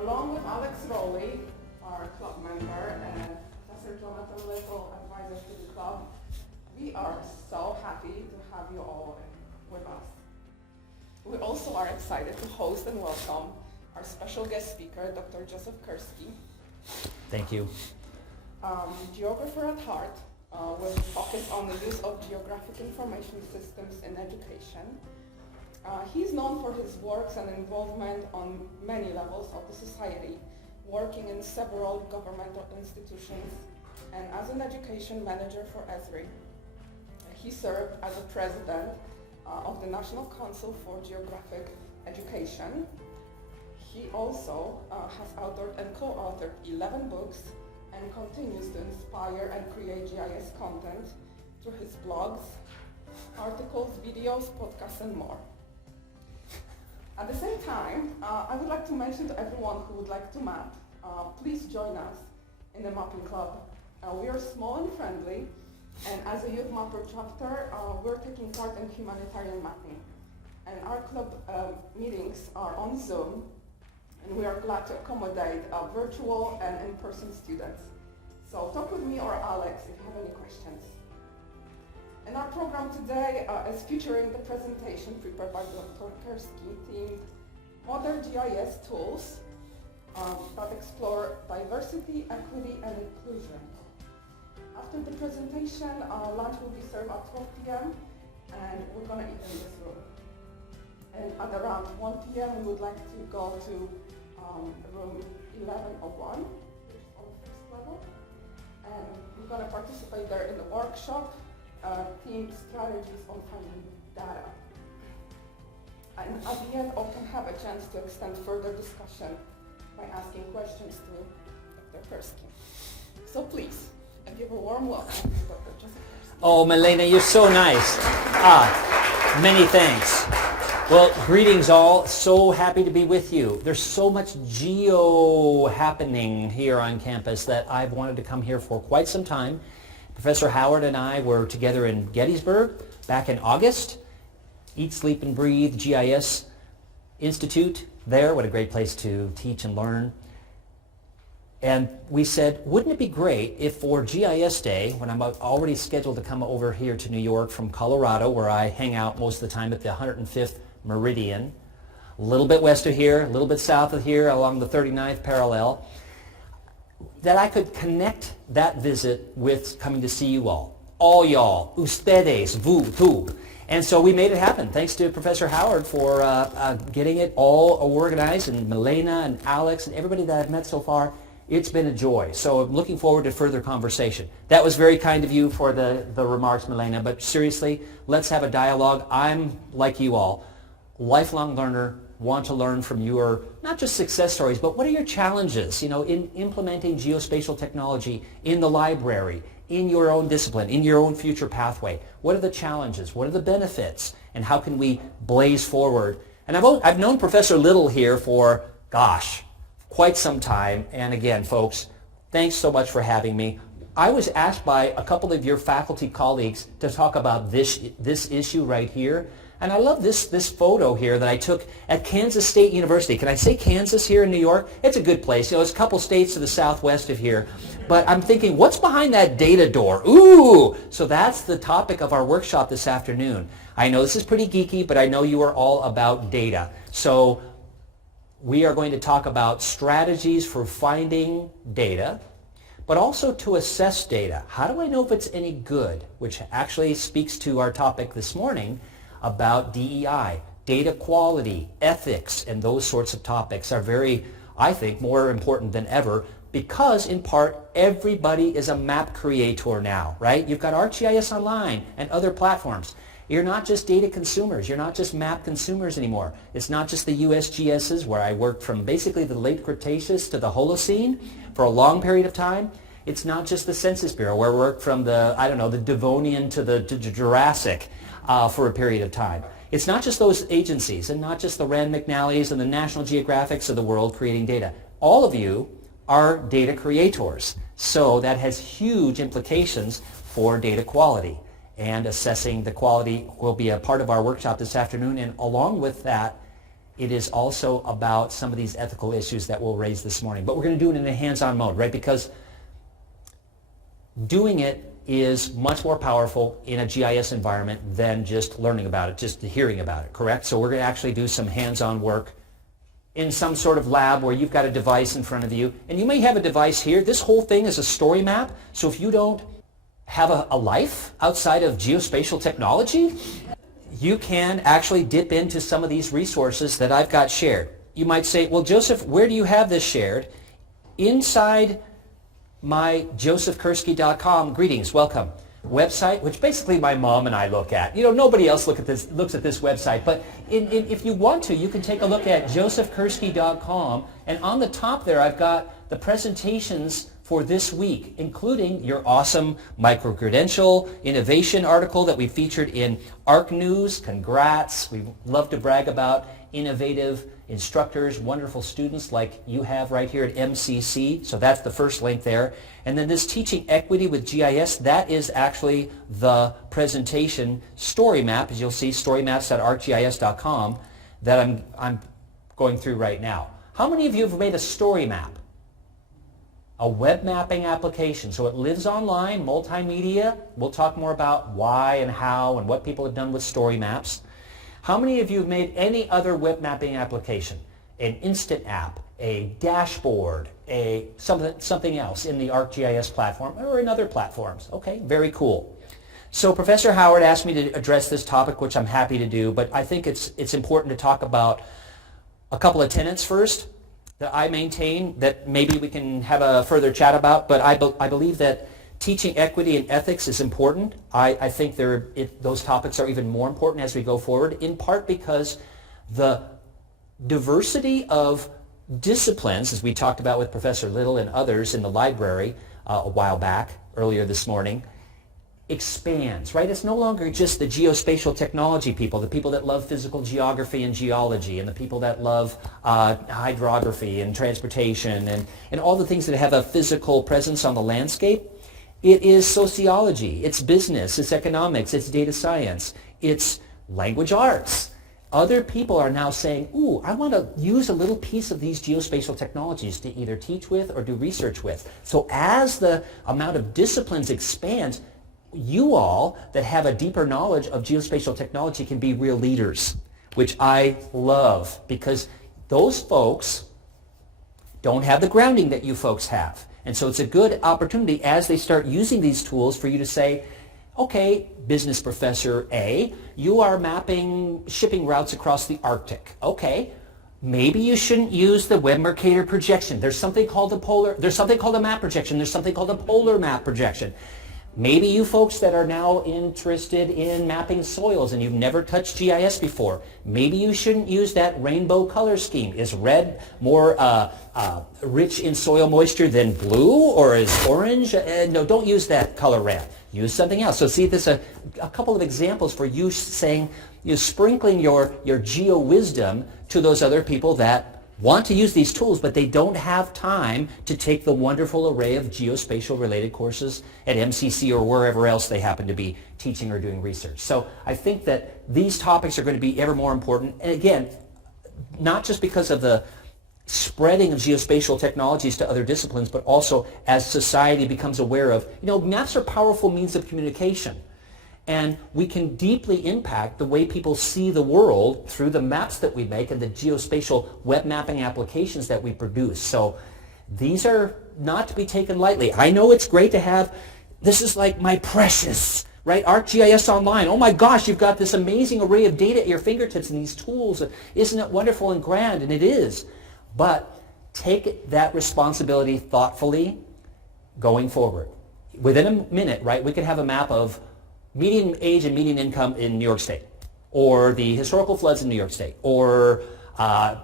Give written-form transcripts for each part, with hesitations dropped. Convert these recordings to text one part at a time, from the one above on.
Along with Alex Rowley, our club member, and Professor Jonathan Little, advisor to the club, we are so happy to have you all with us. We also are excited to host and welcome our special guest speaker, Dr. Joseph Kursky. Thank you. Geographer at heart, with focus on the use of geographic information systems in education. He's known for his works and involvement on many levels of the society, working in several governmental institutions and as an education manager for ESRI. He served as a president of the National Council for Geographic Education. He also has authored and co-authored 11 books and continues to inspire and create GIS content through his blogs, articles, videos, podcasts, and more. At the same time, I would like to mention to everyone who would like to map, please join us in the mapping club. We are small and friendly, and as a Youth Mapper chapter, we're taking part in humanitarian mapping. And our club meetings are on Zoom, and we are glad to accommodate virtual and in-person students. So talk with me or Alex if you have any questions. And our program today is featuring the presentation prepared by Dr. Kursky, themed Modern GIS Tools that explore diversity, equity, and inclusion. After the presentation, lunch will be served at 12 p.m. and we're going to eat in this room. And at around 1 p.m. we would like to go to room 1101, which is on the first level. And we're going to participate there in the workshop, themed strategies on finding data. And at the end, all can have a chance to extend further discussion by asking questions to Dr. Kursky. So please, give a warm welcome to Dr. Joseph Kursky. Oh, Milena, you're so nice. Many thanks. Well, greetings all. So happy to be with you. There's so much geo happening here on campus that I've wanted to come here for quite some time. Professor Howard and I were together in Gettysburg back in August. Eat, Sleep, and Breathe GIS Institute there. What a great place to teach and learn. And we said, wouldn't it be great if for GIS Day, when I'm already scheduled to come over here to New York from Colorado, where I hang out most of the time at the 105th Meridian, a little bit west of here, a little bit south of here, along the 39th parallel, that I could connect that visit with coming to see you all y'all, ustedes, vous, tú. And so we made it happen. Thanks to Professor Howard for getting it all organized, and Milena and Alex and everybody that I've met so far. It's been a joy. So I'm looking forward to further conversation. That was very kind of you for the remarks, Milena, but seriously, let's have a dialogue. I'm, like you all, lifelong learner, want to learn from your, not just success stories, but what are your challenges, in implementing geospatial technology in the library, in your own discipline, in your own future pathway. What are the challenges? What are the benefits? And how can we blaze forward? And I've known Professor Little here for, quite some time. And again, folks, thanks so much for having me. I was asked by a couple of your faculty colleagues to talk about this issue right here. And I love this photo here that I took at Kansas State University. Can I say Kansas here in New York? It's a good place. It's a couple states to the southwest of here. But I'm thinking, what's behind that data door? Ooh! So that's the topic of our workshop this afternoon. I know this is pretty geeky, but I know you are all about data. So we are going to talk about strategies for finding data, but also to assess data. How do I know if it's any good? Which actually speaks to our topic this morning about DEI. Data quality, ethics, and those sorts of topics are very, I think, more important than ever because, in part, everybody is a map creator now, right? You've got ArcGIS Online and other platforms. You're not just data consumers. You're not just map consumers anymore. It's not just the USGSs, where I worked from basically the late Cretaceous to the Holocene for a long period of time. It's not just the Census Bureau, where I worked from the Devonian to the Jurassic for a period of time. It's not just those agencies and not just the Rand McNally's and the National Geographics of the world creating data. All of you are data creators. So that has huge implications for data quality. And assessing the quality will be a part of our workshop this afternoon. And along with that, it is also about some of these ethical issues that we'll raise this morning. But we're going to do it in a hands-on mode, right? Because doing it is much more powerful in a GIS environment than just learning about it, just hearing about it, correct? So we're going to actually do some hands-on work in some sort of lab where you've got a device in front of you. And you may have a device here. This whole thing is a story map. So if you don't have a life outside of geospatial technology, you can actually dip into some of these resources that I've got shared. You might say, well, Joseph, where do you have this shared? Inside my josephkursky.com, greetings, welcome, website, which basically my mom and I look at. You know, nobody else looks at this website, but if you want to, you can take a look at josephkursky.com, and on the top there I've got the presentations for this week, including your awesome micro-credential innovation article that we featured in ARC News. Congrats. We love to brag about innovative instructors, wonderful students like you have right here at MCC. So that's the first link there. And then this Teaching Equity with GIS, that is actually the presentation story map, as you'll see, storymaps.arcgis.com, that I'm going through right now. How many of you have made a story map? A web mapping application. So it lives online, multimedia. We'll talk more about why and how and what people have done with story maps. How many of you have made any other web mapping application? An instant app, a dashboard, something else in the ArcGIS platform or in other platforms? Okay, very cool. So Professor Howard asked me to address this topic, which I'm happy to do, but I think it's important to talk about a couple of tenets first that I maintain that maybe we can have a further chat about, but I believe that teaching equity and ethics is important. I think those topics are even more important as we go forward, in part because the diversity of disciplines, as we talked about with Professor Little and others in the library a while back, earlier this morning, expands, right? It's no longer just the geospatial technology people, the people that love physical geography and geology, and the people that love hydrography and transportation and all the things that have a physical presence on the landscape. It is sociology, it's business, it's economics, it's data science, it's language arts. Other people are now saying, ooh, I want to use a little piece of these geospatial technologies to either teach with or do research with. So as the amount of disciplines expands, you all that have a deeper knowledge of geospatial technology can be real leaders, which I love, because those folks don't have the grounding that you folks have. And so it's a good opportunity as they start using these tools for you to say, okay, business professor A, you are mapping shipping routes across the Arctic. Okay, maybe you shouldn't use the Web Mercator projection. There's something called a map projection. There's something called a polar map projection. Maybe you folks that are now interested in mapping soils and you've never touched GIS before, maybe you shouldn't use that rainbow color scheme. Is red more rich in soil moisture than blue, or is orange? No, don't use that color red. Use something else. So see, there's a couple of examples for you saying, you're sprinkling your geo-wisdom to those other people that want to use these tools, but they don't have time to take the wonderful array of geospatial related courses at MCC or wherever else they happen to be teaching or doing research. So I think that these topics are going to be ever more important. And again, not just because of the spreading of geospatial technologies to other disciplines, but also as society becomes aware of, maps are powerful means of communication. And we can deeply impact the way people see the world through the maps that we make and the geospatial web mapping applications that we produce. So these are not to be taken lightly. I know it's great to have, this is like my precious, right? ArcGIS Online. Oh my gosh, you've got this amazing array of data at your fingertips and these tools. Isn't it wonderful and grand? And it is. But take that responsibility thoughtfully going forward. Within a minute, right, we could have a map of median age and median income in New York State, or the historical floods in New York State, or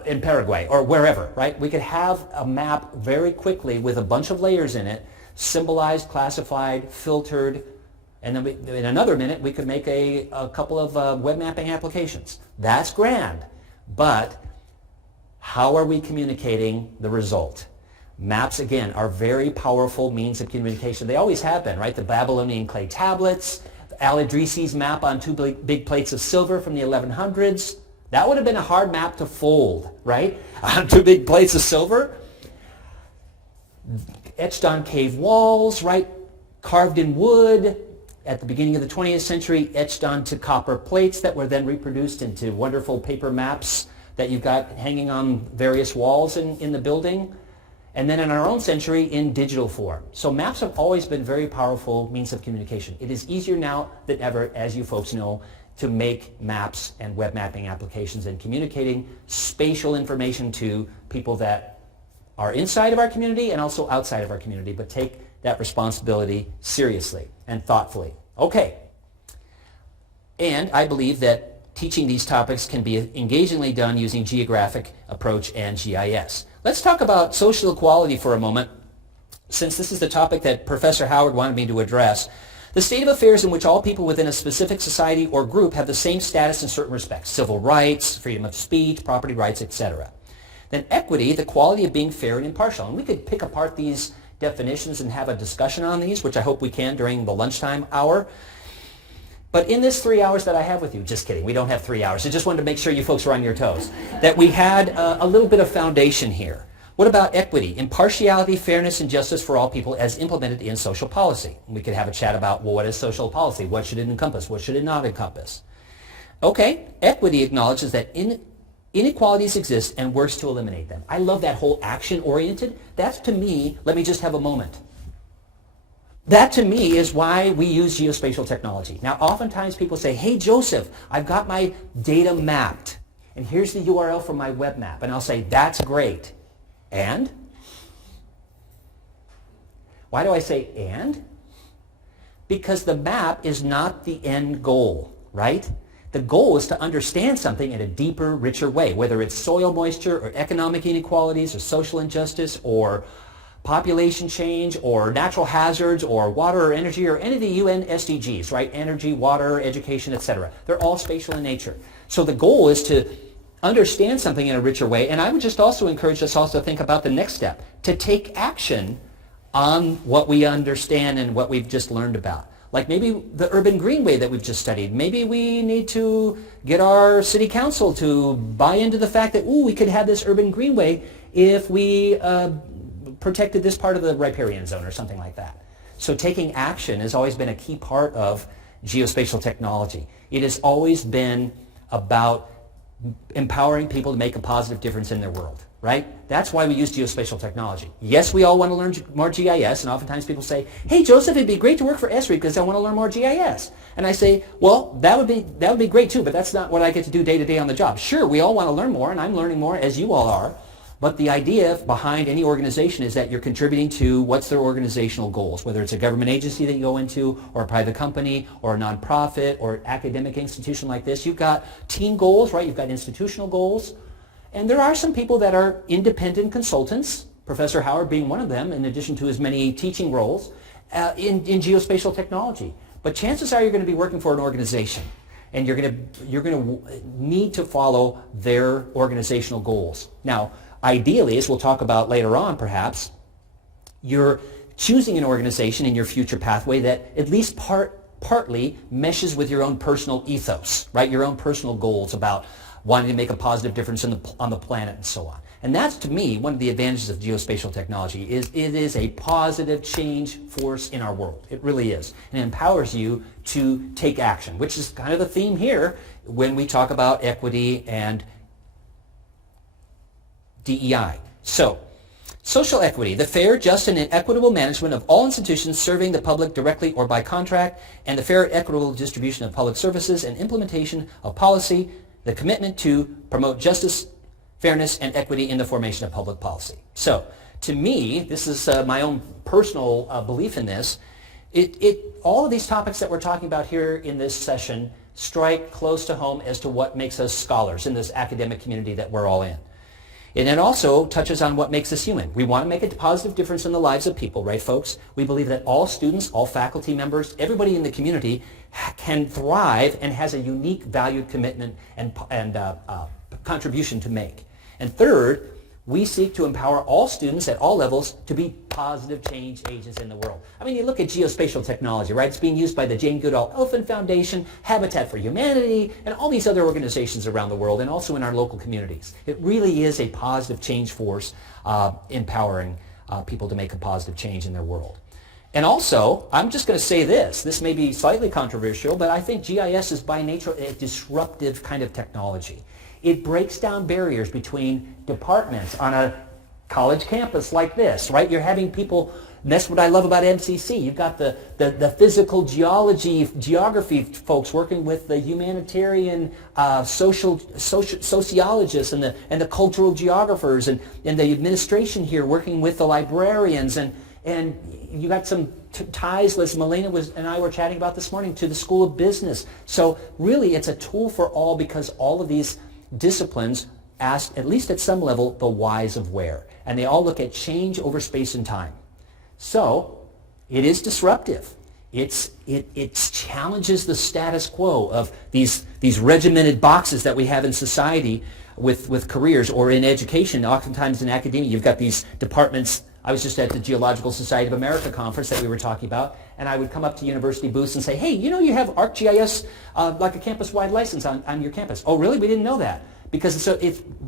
in Paraguay, or wherever, right? We could have a map very quickly with a bunch of layers in it, symbolized, classified, filtered, and then in another minute we could make a couple of web mapping applications. That's grand, but how are we communicating the result? Maps, again, are very powerful means of communication. They always have been, right? The Babylonian clay tablets, Al-Idrisi's map on two big plates of silver from the 1100s, That would have been a hard map to fold, right? On 2 big plates of silver, etched on cave walls, right? Carved in wood. At the beginning of the 20th century, etched onto copper plates that were then reproduced into wonderful paper maps that you've got hanging on various walls in the building. And then in our own century, in digital form. So maps have always been very powerful means of communication. It is easier now than ever, as you folks know, to make maps and web mapping applications and communicating spatial information to people that are inside of our community and also outside of our community, but take that responsibility seriously and thoughtfully. Okay. And I believe that teaching these topics can be engagingly done using geographic approach and GIS. Let's talk about social equality for a moment, since this is the topic that Professor Howard wanted me to address. The state of affairs in which all people within a specific society or group have the same status in certain respects: civil rights, freedom of speech, property rights, etc. Then equity, the quality of being fair and impartial. And we could pick apart these definitions and have a discussion on these, which I hope we can during the lunchtime hour. But in this 3 hours that I have with you, just kidding, we don't have 3 hours. I just wanted to make sure you folks were on your toes, that we had a little bit of foundation here. What about equity? Impartiality, fairness, and justice for all people as implemented in social policy. We could have a chat about, well, what is social policy? What should it encompass? What should it not encompass? Okay, equity acknowledges that inequalities exist and works to eliminate them. I love that whole action-oriented. That's, to me, let me just have a moment. That, to me, is why we use geospatial technology. Now, oftentimes people say, hey, Joseph, I've got my data mapped, and here's the URL for my web map. And I'll say, that's great. And? Why do I say and? Because the map is not the end goal, right? The goal is to understand something in a deeper, richer way, whether it's soil moisture or economic inequalities or social injustice or population change or natural hazards or water or energy or any of the UN SDGs, right? Energy, water, education, etc. They're all spatial in nature. So the goal is to understand something in a richer way. And I would just also encourage us also to think about the next step, to take action on what we understand and what we've just learned about. Like maybe the urban greenway that we've just studied. Maybe we need to get our city council to buy into the fact that, ooh, we could have this urban greenway if we protected this part of the riparian zone or something like that. So taking action has always been a key part of geospatial technology. It has always been about empowering people to make a positive difference in their world, right? That's why we use geospatial technology. Yes, we all want to learn more GIS, and oftentimes people say, hey, Joseph, it'd be great to work for ESRI because I want to learn more GIS. And I say, well, that would be great too, but that's not what I get to do day to day on the job. Sure, we all want to learn more, and I'm learning more as you all are, but the idea behind any organization is that you're contributing to what's their organizational goals, whether it's a government agency that you go into, or a private company, or a nonprofit, or academic institution like this. You've got team goals, right? You've got institutional goals. And there are some people that are independent consultants, Professor Howard being one of them, in addition to his many teaching roles, in geospatial technology. But chances are you're going to be working for an organization, and you're going to need to follow their organizational goals. Now, ideally, as we'll talk about later on perhaps, you're choosing an organization in your future pathway that at least partly meshes with your own personal ethos, right? Your own personal goals about wanting to make a positive difference on the planet and so on. And that's, to me, one of the advantages of geospatial technology is it is a positive change force in our world. It really is. And it empowers you to take action, which is kind of the theme here when we talk about equity and DEI. So, social equity, the fair, just, and equitable management of all institutions serving the public directly or by contract, and the fair, equitable distribution of public services and implementation of policy, the commitment to promote justice, fairness, and equity in the formation of public policy. So, to me, this is my own personal belief in this. All of these topics that we're talking about here in this session strike close to home as to what makes us scholars in this academic community that we're all in. And it also touches on what makes us human. We want to make a positive difference in the lives of people, right, folks? We believe that all students, all faculty members, everybody in the community can thrive and has a unique valued commitment and contribution to make. And third, we seek to empower all students at all levels to be positive change agents in the world. I mean, you look at geospatial technology, right? It's being used by the Jane Goodall Elephant Foundation, Habitat for Humanity, and all these other organizations around the world, and also in our local communities. It really is a positive change force, empowering people to make a positive change in their world. And also, I'm just going to say this. This may be slightly controversial, but I think GIS is by nature a disruptive kind of technology. It breaks down barriers between departments on a college campus like this, right? You're having people, and that's what I love about MCC. You've got the physical geography folks working with the humanitarian sociologists and the cultural geographers and the administration here working with the librarians and you got some ties, as Melina and I were chatting about this morning, to the School of Business. So really it's a tool for all because all of these disciplines ask, at least at some level, the whys of where. And they all look at change over space and time. So it is disruptive. It challenges the status quo of these regimented boxes that we have in society with careers or in education. Oftentimes in academia, you've got these departments. I was just at the Geological Society of America conference that we were talking about, and I would come up to university booths and say, hey, you know you have ArcGIS, like a campus-wide license on your campus. Oh, really? We didn't know that. Because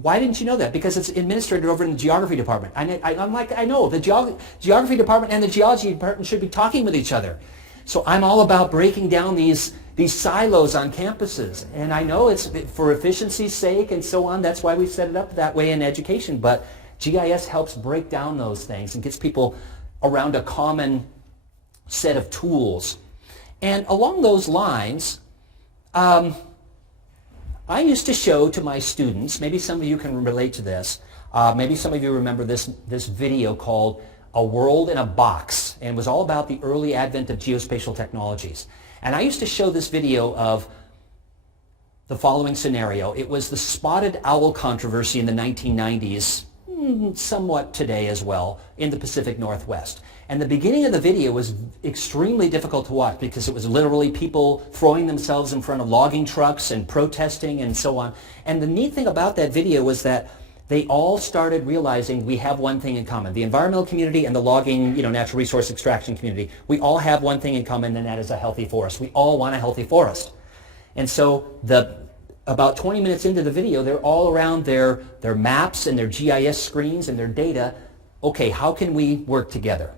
why didn't you know that? Because it's administered over in the geography department. I'm like, I know, the geography department and the geology department should be talking with each other. So I'm all about breaking down these silos on campuses. And I know it's for efficiency's sake and so on. That's why we set it up that way in education. But GIS helps break down those things and gets people around a common set of tools. And along those lines, I used to show to my students, maybe some of you can relate to this, maybe some of you remember this video called A World in a Box, and it was all about the early advent of geospatial technologies. And I used to show this video of the following scenario. It was the spotted owl controversy in the 1990s, somewhat today as well, in the Pacific Northwest. And the beginning of the video was extremely difficult to watch because it was literally people throwing themselves in front of logging trucks and protesting and so on. And the neat thing about that video was that they all started realizing we have one thing in common. The environmental community and the logging, natural resource extraction community, we all have one thing in common, and that is a healthy forest. We all want a healthy forest. And so about 20 minutes into the video, they're all around their maps and their GIS screens and their data. Okay, how can we work together?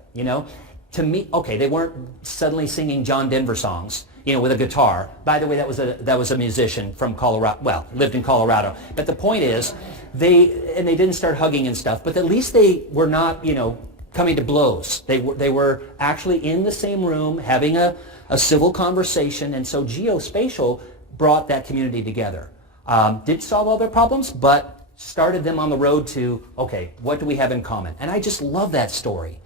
To me, okay, they weren't suddenly singing John Denver songs, with a guitar. By the way, that was a musician from Colorado. Well, lived in Colorado. But the point is, they didn't start hugging and stuff. But at least they were not, coming to blows. They were actually in the same room having a civil conversation. And so geospatial brought that community together. Didn't solve all their problems, but started them on the road to, okay, what do we have in common? And I just love that story.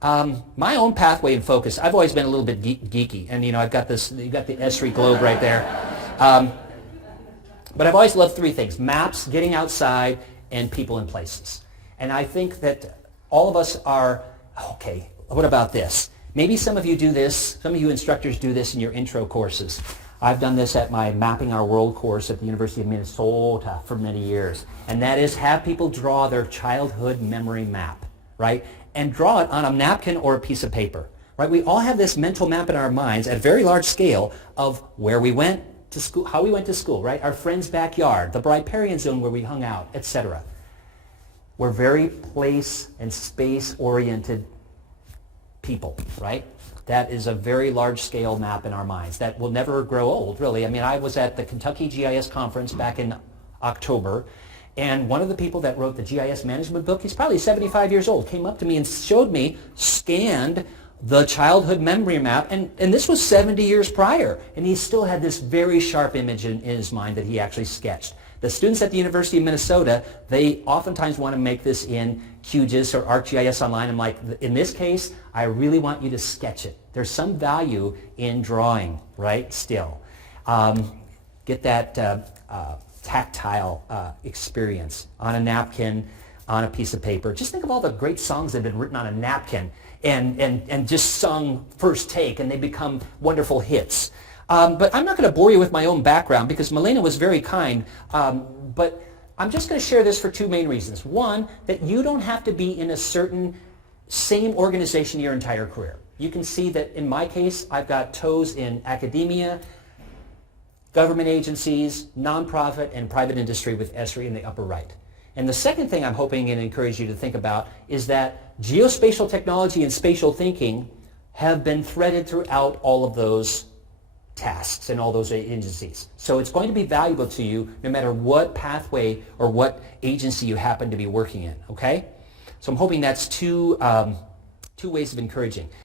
My own pathway and focus, I've always been a little bit geeky. And, I've got you got the Esri globe right there. But I've always loved three things: maps, getting outside, and people and places. And I think that all of us are, okay, what about this? Maybe some of you do this, some of you instructors do this in your intro courses. I've done this at my Mapping Our World course at the University of Minnesota for many years. And that is have people draw their childhood memory map, right? And draw it on a napkin or a piece of paper, right? We all have this mental map in our minds at a very large scale of where we went to school, how we went to school, right? Our friend's backyard, the riparian zone where we hung out, etc. We're very place and space-oriented people, right? That is a very large-scale map in our minds that will never grow old, really. I mean, I was at the Kentucky GIS conference back in October, and one of the people that wrote the GIS management book, he's probably 75 years old, came up to me and showed me, scanned the childhood memory map, and this was 70 years prior, and he still had this very sharp image in his mind that he actually sketched. The students at the University of Minnesota, they oftentimes want to make this in QGIS or ArcGIS Online. I'm like, in this case, I really want you to sketch it. There's some value in drawing, right, still. Get that tactile experience on a napkin, on a piece of paper. Just think of all the great songs that have been written on a napkin and just sung first take, and they become wonderful hits. But I'm not going to bore you with my own background because Melina was very kind. But I'm just going to share this for two main reasons. One, that you don't have to be in a certain same organization your entire career. You can see that in my case, I've got toes in academia, government agencies, nonprofit, and private industry with ESRI in the upper right. And the second thing I'm hoping and encourage you to think about is that geospatial technology and spatial thinking have been threaded throughout all of those tasks and all those agencies. So it's going to be valuable to you no matter what pathway or what agency you happen to be working in, okay? So I'm hoping that's two ways of encouraging.